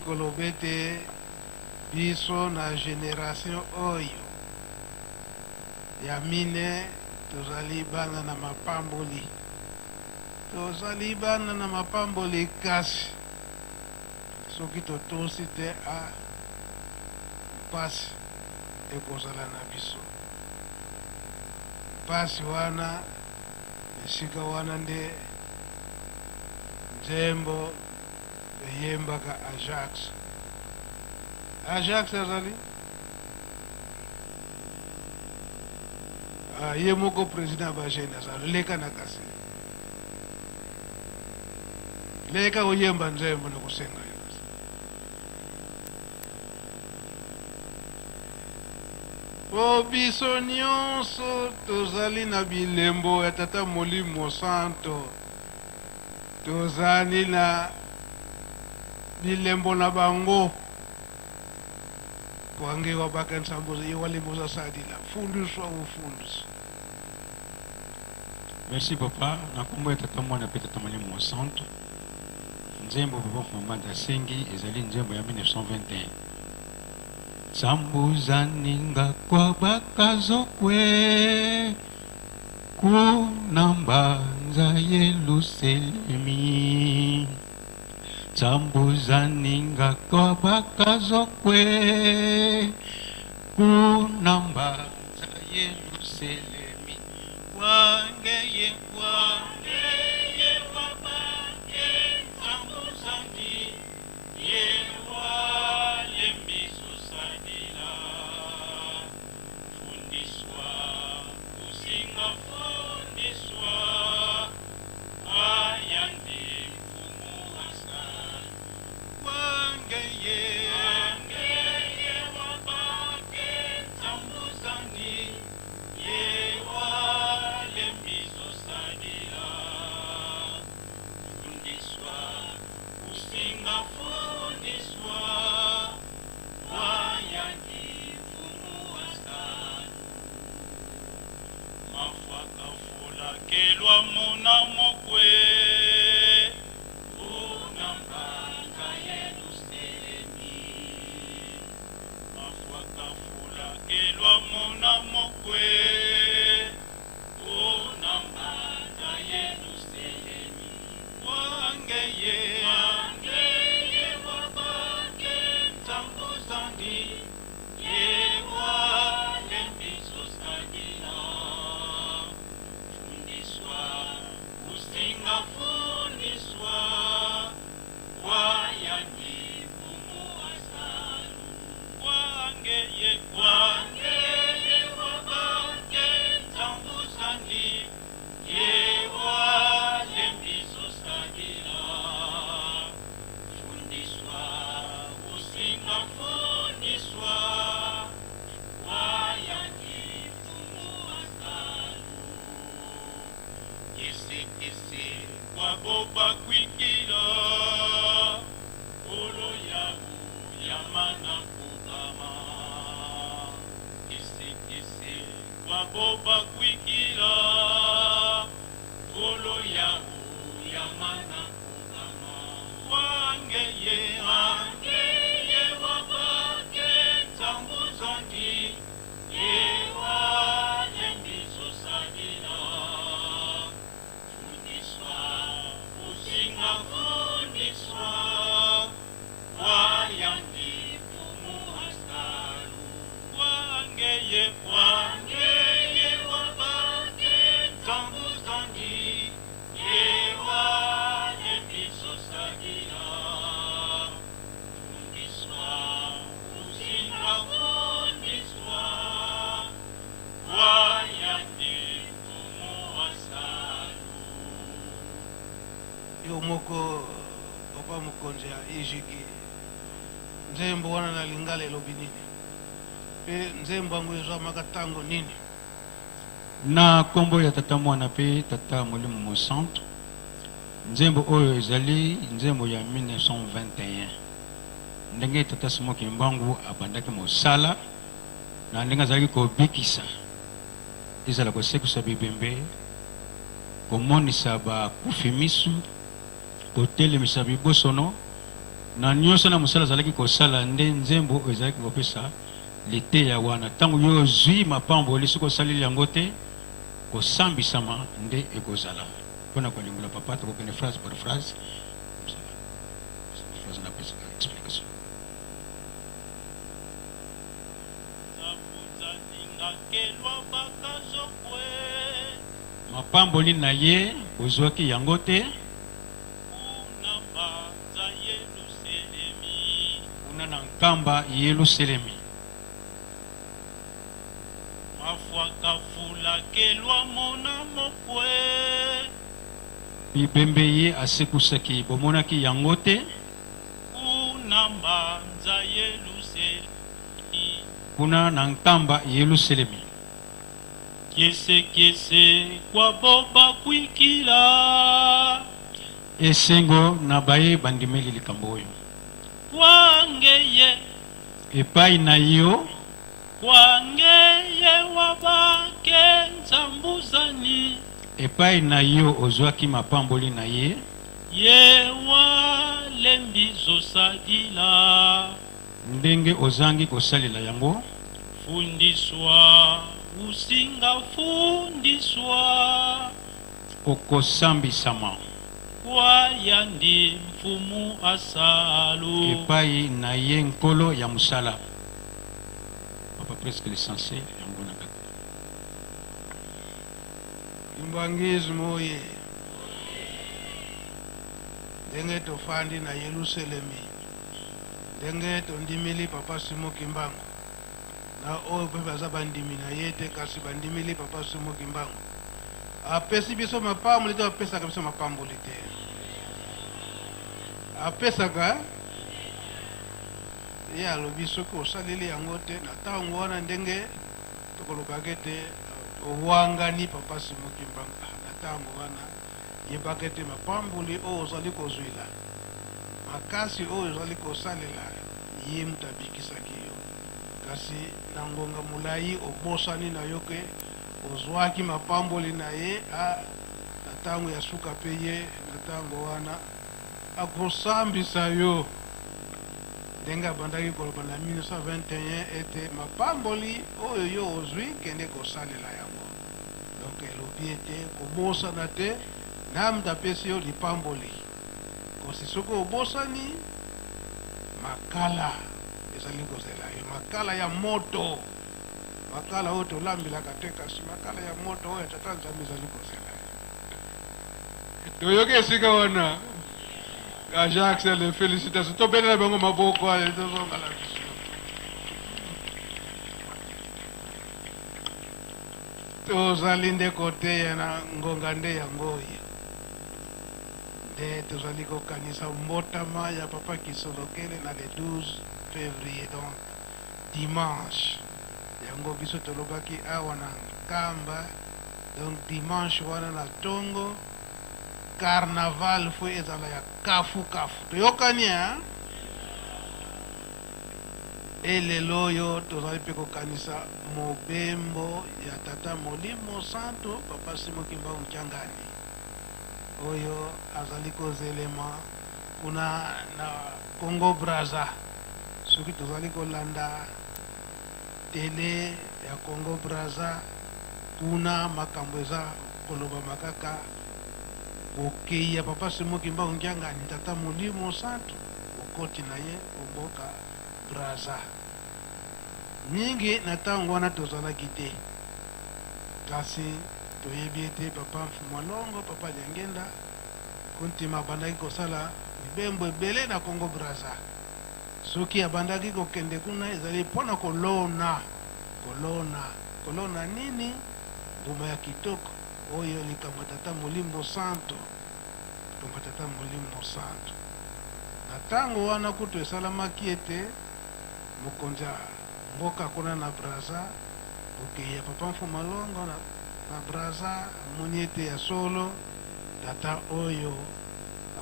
Kolobete biso na génération oyo ya mine tozali bana na mapamboli, tozali bana na mapamboli kasi soki totosi te a pasi ekozala na biso. Pasi wana esika wana nde nzembo eyembaka Ajax. Ajax azali ye moko président bajene azali leka na kasi leka oyemba nzembo na kusenga yo. Po biso nyonso tozali na bilembo ya tata Molimo Santo, tozali na bilembo na bango kwange wabaka nsamboza ye walimboza sadila fundiswa ufundiswa. Merci papa. Na kombo ya tata mwana pe tata Molimo Santo, nzembo papa mama da sengi ezali nzembo ya 1921. Sambuza ninga kwa bakazokwe kunambanza Yerusalemi. Sambuza ninga kwa bakazokwe kunambanza Yerusalemi. Wangeye wabake sambuza ni yewale miso sadila fundiswa kusinga fundiswa ayandi mfumu hasan. Wangeye wabake sambuza ni yewale miso sadila fundiswa kusinga fundiswa wayandi mfumu hasan. Mafaka fula kelwa muna mokwe unambanga Yerusalemi. Mafaka fula kelwa muna mokwe unambanga Yerusalemi. Wangeye wabake tambuzandi yewale miso sadila fundiswa kusinga fundiswa wayandi mfumu hasalu. Wangeye wabake tambuzandi yewale miso sadila fundiswa kusinga fundiswa wayandi mfumu hasalu. Kisi waboba kwikila olo yabu yamana kugama. Kisi waboba kwikila olo yabu yamana kugama. Wangeye wabake tambuzandi yewale miso sadila fundiswa kusinga fundiswa wayandi mfumu hasalu. Wangeye wabake tambuzandi yewale miso sadila fundiswa kusinga fundiswa wayandi mfumu hasalu. Yo moko papa mokonzi ya ejiki nzembo wana na lingala elobi nini pe nzembo yango ezwamaka ntango nini? Na kombo ya tata mwana pe tata Molimo Santo, nzembo oyo ezali nzembo ya 1921. Ndenge tata Simoki Mbangu abandaki mosala na ndenge azalaki kobikisa ezala kosekisa bibembe komonisa bakufi misu kotelemisa bibosono na nyonso na mosala azalaki kosala nde nzembo oyo ezalaki kopesa liteya wana ntango yo ozwi mapamboli soki osaleli yango te kosambisama nde ekozala mpona kolingola papa tokokende phrase par phrase phrase napesaka explication. Mapamboli na ye ozwaki yango te kuna na nkamba Yelusalemi. Bibembe ye asekusaki bomonaki yango te kuna na nkamba Yelusalemi. Kese kwa boba kwikila Esengo na baye bandimeli likambo oyo kwangeye epai na yo wabake nzambuzani epai na yo ozwaki mapamboli na ye ye walembizo sadila ndenge ozangi kosalela yango fundiswa usinga fundiswa okosambisama kwa yandi mfumu asalu epai na ye nkolo ya mosala papa presque l'essentiel yango na kati imbangizi moye ndenge tofandi na Yelusalemi ndenge tondimili papa Simo Kimbangu na oyo mpe baza bandimi na ye te kasi bandimili papa Simo Kimbangu apesi biso mapamboli te apesaka biso mapamboli te apesaka ye alobi soki osaleli yango te na ntango wana ndenge tokolokaka ete owangani papa Simo Kimbangu na ntango wana yebaka ete mapamboli oyo ozali kozwila makasi oyo ozali kosalela ye mutu abikisaki yo kasi na ngonga molai obosani na yo ke ozwaki mapamboli na ye na ntango ya suka mpe ye na ntango wana akosambisa yo ndenge abandaki koloba na 1921 ete mapamboli oyo yo ozwi kende kosalela yango donc elobi ete kobosana te na mutu apesi yo lipamboli kosi soki obosani makala ezali kozela yo makala ya moto makala oyo tolambelaka te kasi makala ya moto oyo tata nzambe ezali kozela toyoki esika wana Ajax les félicitations tobelela bango maboko ayo tozongala biso tozali nde koteya na ngonga nde yango oyo nde tozali kokanisa mbotama ya papa Kisolokele na le 12 février donc dimanche yango biso tolobaki awa na nkamba donc dimanche wana na ntongo carnaval fo ezala ya kafu toyokani elelo oyo tozali mpe kokanisa mobembo ya tata Molimo Santo papa Simo Kimbangu Nkyangani oyo azali kozelema kuna na Congo Brazza soki tozali kolanda tele ya Congo Brazza kuna makambo eza koloba makaka okei ya papa Simo Kimbangu Nkyangani tata Molimo Santo okoti na ye omboka Brazza mingi na ntango wana tozalaki te kasi toyebi ete papa Mfumwalongo papa Nyangenda kuntima abandaki kosala mibembo ebele na Congo Brazza soki abandaki kokende kuna ezali mpona kolona nini mbuma ya kitoko oyo likambo tata Molimo Santo na ntango wana kutu esalamaki ete mokonzi mboka kuna na Brazza okei ya papa Mfumwalongo na Brazza amoni ete ya solo tata oyo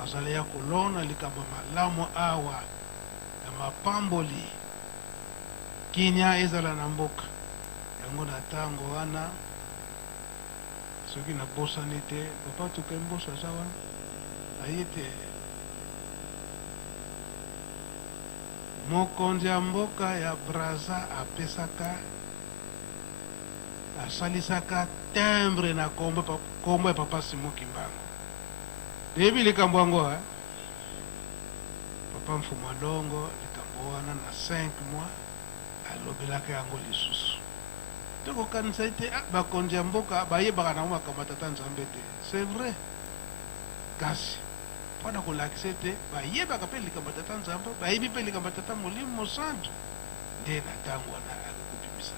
azali ya kolona likambo malamu awa ya mapamboli kinya ezala na mboka yango na ntango wana soki nabosani te papa tuke mboso aza wana aye te mokonzi ya mboka ya Braza apesaka asalisaka timbre na kombo ya papa Simon Kimbangu. Debi likambo yango papa Mfuma Longo likambo wana na 5 mois alobelaka yango lisusu. Tokokanisa ete bakonzi ya mboka bayebaka nango makambo tata Nzambe te. C'est vrai. Kasi mpona kolakisa ete bayebaka mpe likambo tata Nzambe, bayebi mpe likambo tata Molimo Mosantu, nde na ntango wana akokobimisa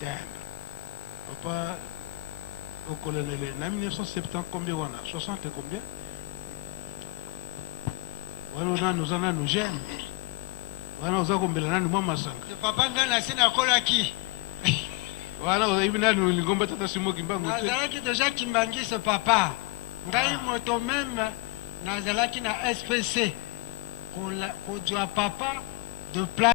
timbre. Papa au colonel en 1970 combien on a 60 et combien voilà nous en a nous jeunes voilà nous avons combien nous mama sang papa ngana sina kolaki voilà vous avez nous lingomba tata Simon Kimbangu nazalaki déjà Kimbangi ce papa ngai moto même nazalaki na SPC ko papa de place